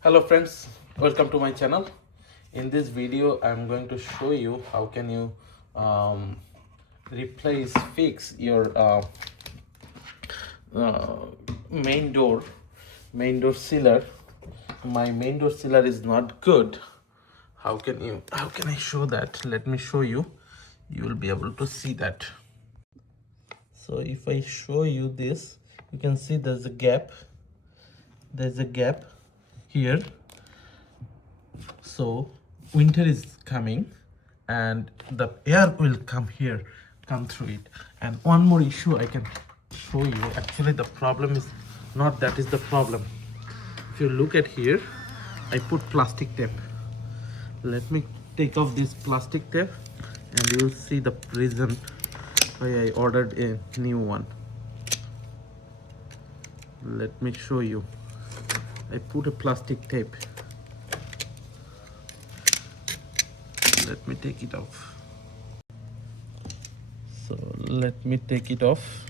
Hello friends, welcome to my channel. In this video I'm going to show you how can you um, fix your uh, main door sealer. My main door sealer is not good. How can I show that? Let me show you. You will be able to see that. So if I show you this, you can see there's a gap here. So winter is coming and the air will come through it. And one more issue I can show you. Actually the problem is not that is the problem. If you look at here, I put plastic tape. Let me take off this plastic tape and you will see the reason why I ordered a new one. Let me show you. I put a plastic tape. Let me take it off. So let me take it off.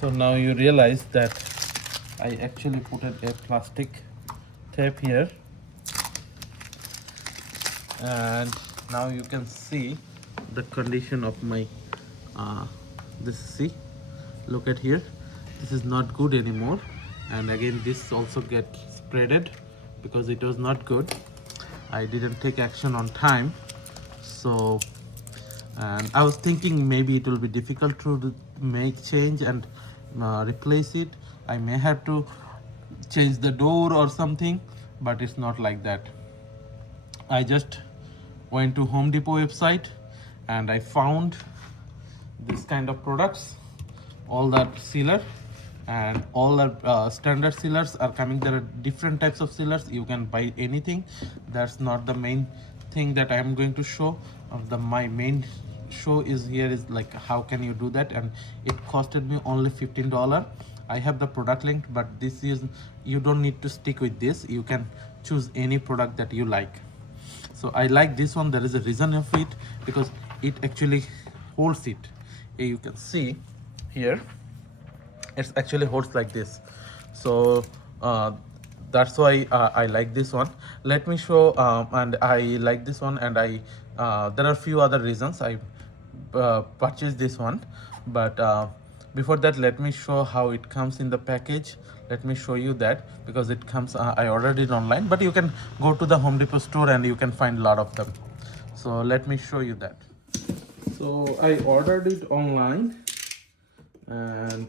So now you realize that I actually put a plastic tape here, and now you can see the condition of my this. See, look at here, this is not good anymore. And again this also gets spreaded because it was not good. I didn't take action on time. So and I was thinking maybe it will be difficult to make change and replace it. I may have to change the door or something, but it's not like that. I just went to Home Depot website and I found this kind of products. All that sealer and all the standard sealers are coming. There are different types of sealers. You can buy anything. That's not the main thing that I am going to show. My main show is here is like how can you do that, and it costed me only $15. I have the product link, but this is, you don't need to stick with this. You can choose any product that you like. So I like this one. There is a reason of it, because it actually holds it. You can see here it's actually holds like this. So that's why I like this one. Let me show. And I like this one, and I there are a few other reasons I purchased this one. But before that, let me show how it comes in the package. Let me show you that, because it comes I ordered it online, but you can go to the Home Depot store and you can find a lot of them. So let me show you that. So I ordered it online and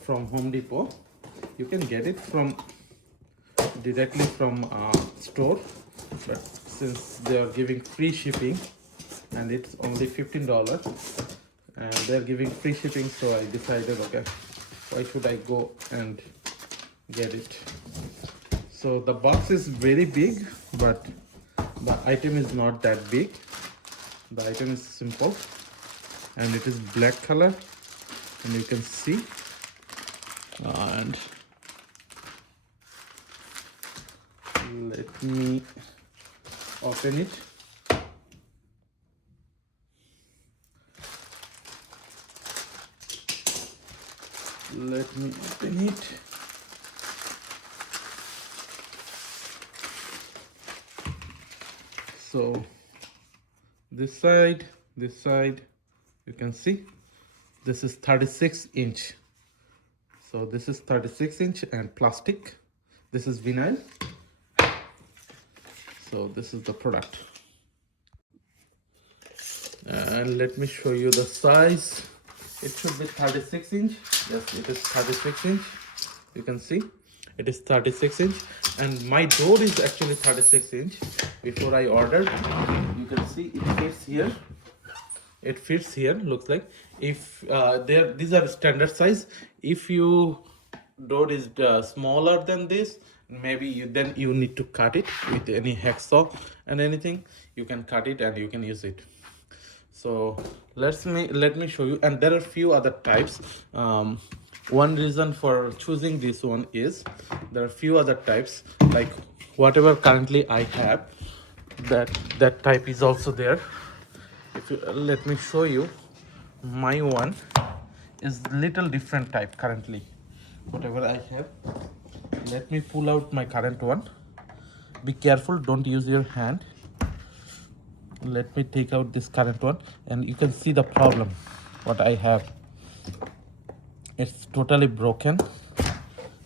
from Home Depot. You can get it from directly from store, but since they are giving free shipping and it's only $15 and they're giving free shipping, so I decided, okay, why should I go and get it. So the box is very big, but the item is not that big. The item is simple and it is black color, and you can see. And let me open it. Let me open it. So this side, you can see this is 36 inch. So this is 36 inch and plastic. This is vinyl. So this is the product. And let me show you the size. It should be 36 inch. Yes, it is 36 inch. You can see it is 36 inch, and my door is actually 36 inch. Before I ordered, you can see it fits here. It fits here, looks like. If these are standard size. If you door is smaller than this, maybe you need to cut it with any hacksaw and anything. You can cut it and you can use it. So let me show you. And there are few other types. One reason for choosing this one is there are few other types, like whatever currently I have, that type is also there. If you let me show you, my one is little different type currently. Whatever I have, let me pull out my current one. Be careful, don't use your hand. Let me take out this current one, and you can see the problem what I have. It's totally broken,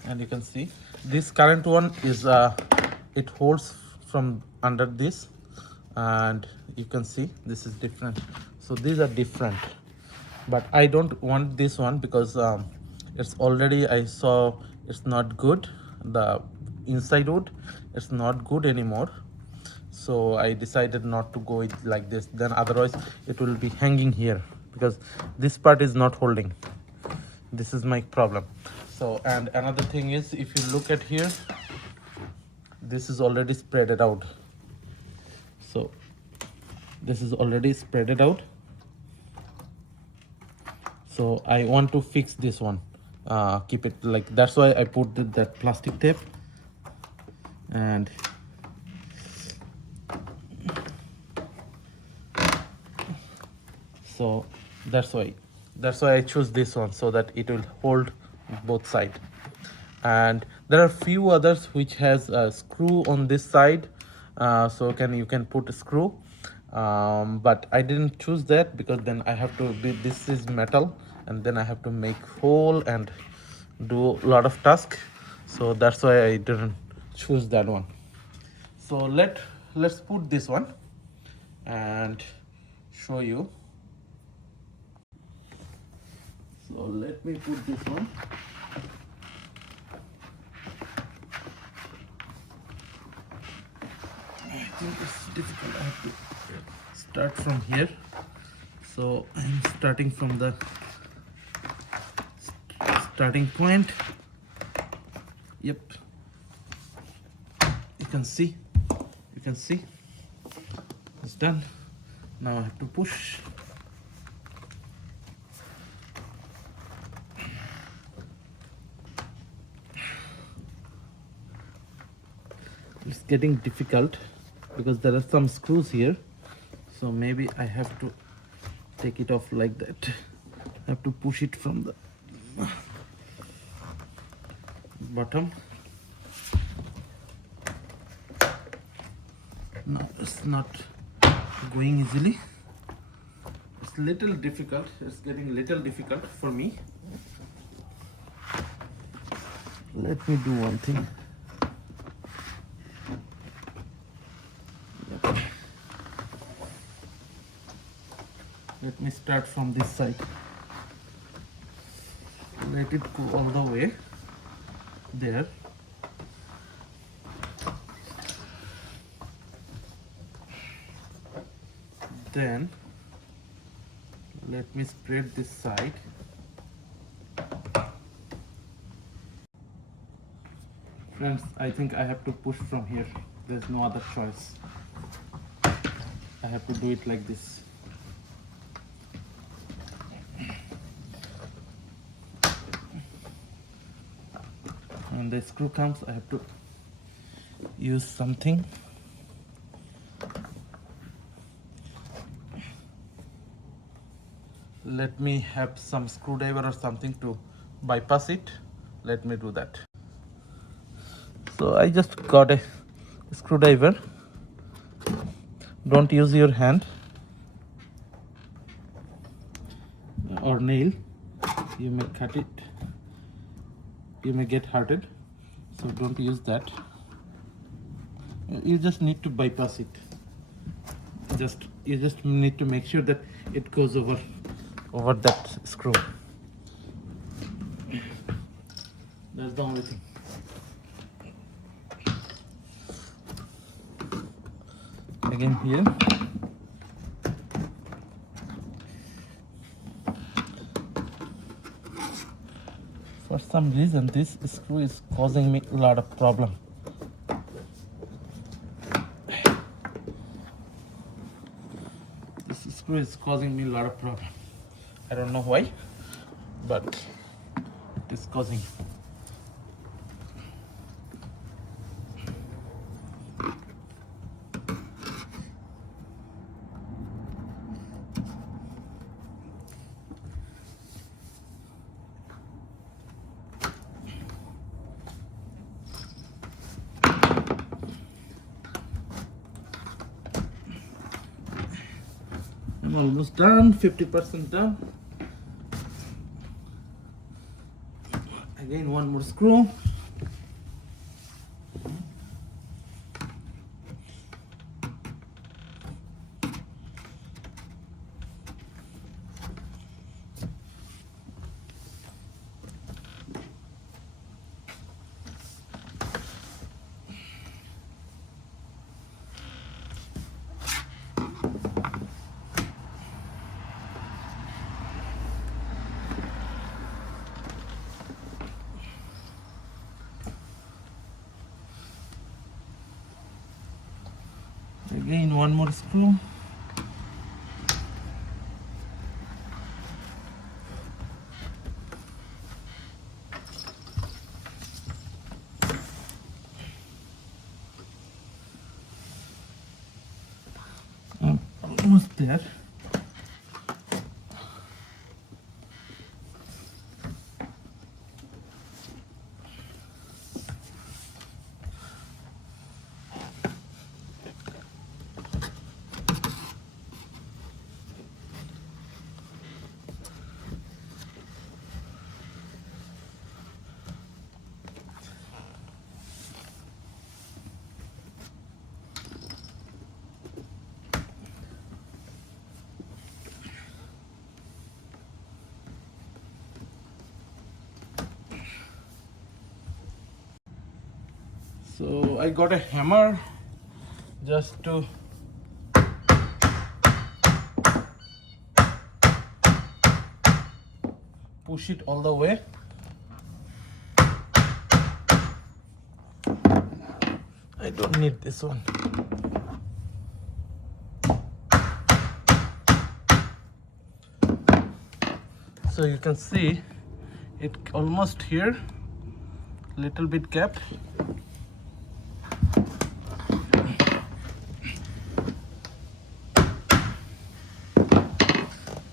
and you can see this current one is it holds from under this, and you can see this is different. So these are different, but I don't want this one because it's already, I saw it's not good. The inside wood, it's not good anymore. So I decided not to go it like this, then otherwise it will be hanging here because this part is not holding. This is my problem. So, and another thing is, if you look at here, this is already spreaded out. So this is already spreaded out. So I want to fix this one, keep it like, that's why I put that plastic tape. And so that's why I choose this one, so that it will hold both sides. And there are few others which has a screw on this side, so you can put a screw, but I didn't choose that because then I have to be, this is metal, and then I have to make hole and do a lot of task. So that's why I didn't choose that one. So let's put this one and show you. So let me put this one. I think it's difficult. I have to start from here. So I'm starting from the starting point. Yep. You can see it's done. Now I have to push. It's getting difficult because there are some screws here, so maybe I have to take it off like that. I have to push it from the bottom. No, it's not going easily. It's little difficult. It's getting little difficult for me. Let me do one thing. Let me start from this side. Let it go all the way there. Then let me spread this side. Friends, I think I have to push from here. There's no other choice. I have to do it like this. When the screw comes, I have to use something. Let me have some screwdriver or something to bypass it. Let me do that. So I just got a screwdriver. Don't use your hand or nail. You may cut it. You may get hurted. So don't use that. You just need to bypass it. You just need to make sure that it goes over that screw. That's the only thing. Again here. For some reason this screw is causing me a lot of problem. This screw is causing me a lot of problem. I don't know why, but it is causing. I'm almost done, 50% done. Again, one more screw. Again, one more screw. I'm almost there. So I got a hammer just to push it all the way. I don't need this one. So you can see it almost here, little bit gap.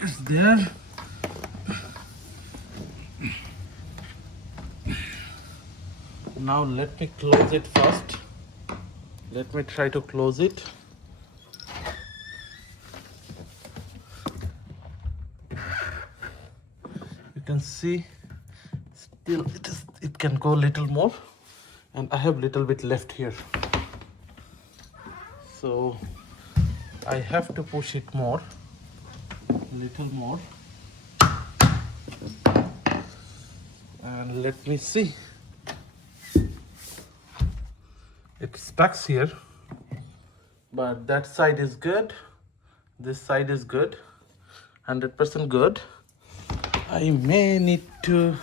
It's there. Now let me close it first. Let me try to close it. You can see still it can go a little more, and I have little bit left here. So I have to push it more, little more. And let me see. It stuck here, but that side is good. This side is good, 100% good. I may need to,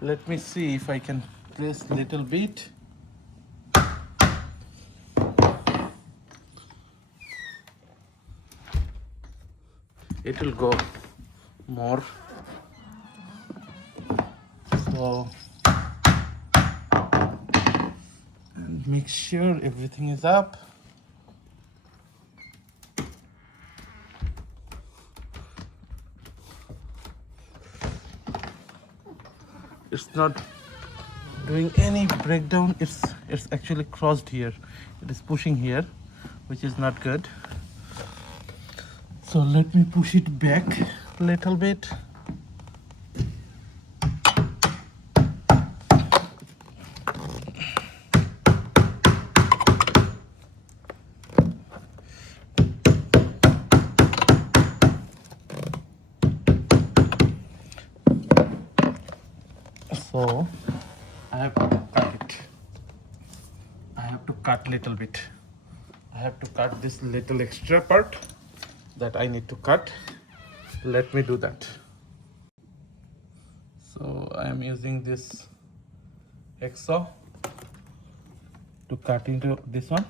let me see if I can press little bit. It will go more. So, and make sure everything is up. It's not doing any breakdown. It's actually crossed here. It is pushing here, which is not good. So let me push it back a little bit. So I have to cut it. I have to cut little bit. I have to cut this little extra part that I need to cut. Let me do that. So I am using this hacksaw to cut into this one.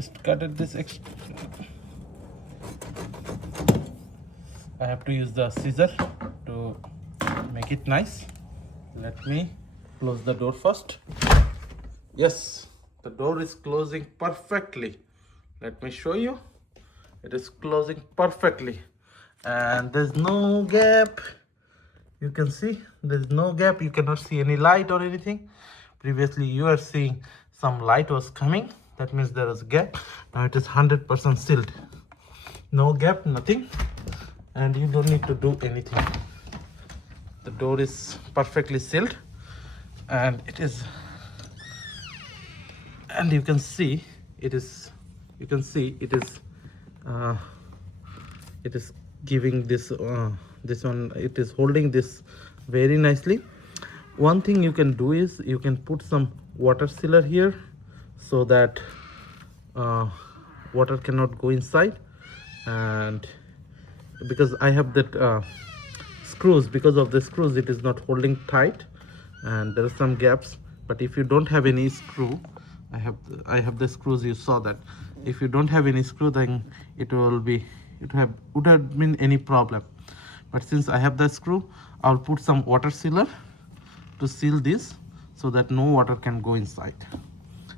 just cut it this extra. I have to use the scissor to make it nice. Let me close the door first. Yes, the door is closing perfectly. Let me show you. It is closing perfectly and there's no gap. You can see there's no gap. You cannot see any light or anything. Previously you are seeing some light was coming. That means there is a gap. Now it is 100% sealed. No gap, nothing. And you don't need to do anything. The door is perfectly sealed and it is, and you can see it is, it is giving this this one, it is holding this very nicely. One thing you can do is you can put some water sealer here so that water cannot go inside. And because I have that screws, because of the screws it is not holding tight and there are some gaps. But if you don't have any screw, I have the screws, you saw that. If you don't have any screw, then it would have been any problem. But since I have the screw, I'll put some water sealer to seal this so that no water can go inside,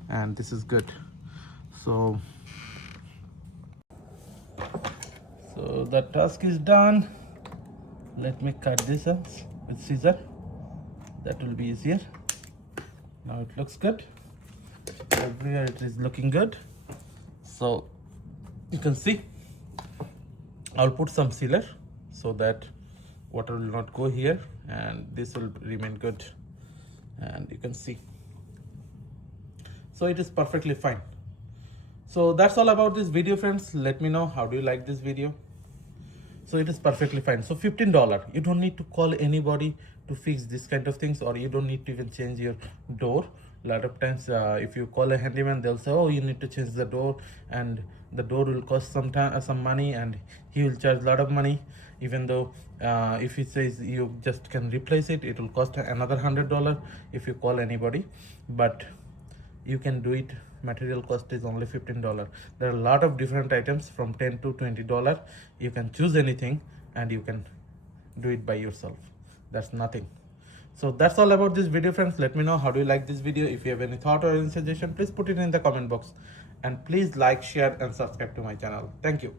and this is good. So the task is done. Let me cut this up with scissor. That will be easier. Now it looks good. Everywhere it is looking good. So you can see I'll put some sealer so that water will not go here and this will remain good. And you can see, so it is perfectly fine. So that's all about this video, friends. Let me know how do you like this video. So it is perfectly fine. So $15, you don't need to call anybody to fix this kind of things, or you don't need to even change your door. A lot of times if you call a handyman, they'll say, oh, you need to change the door, and the door will cost some money, and he will charge a lot of money. Even though if he says you just can replace it, it will cost another $100 if you call anybody. But you can do it. Material cost is only $15. There are a lot of different items from $10 to $20. You can choose anything and you can do it by yourself. That's nothing. So that's all about this video, friends. Let me know how do you like this video. If you have any thought or any suggestion, please put it in the comment box, and please like, share and subscribe to my channel. Thank you.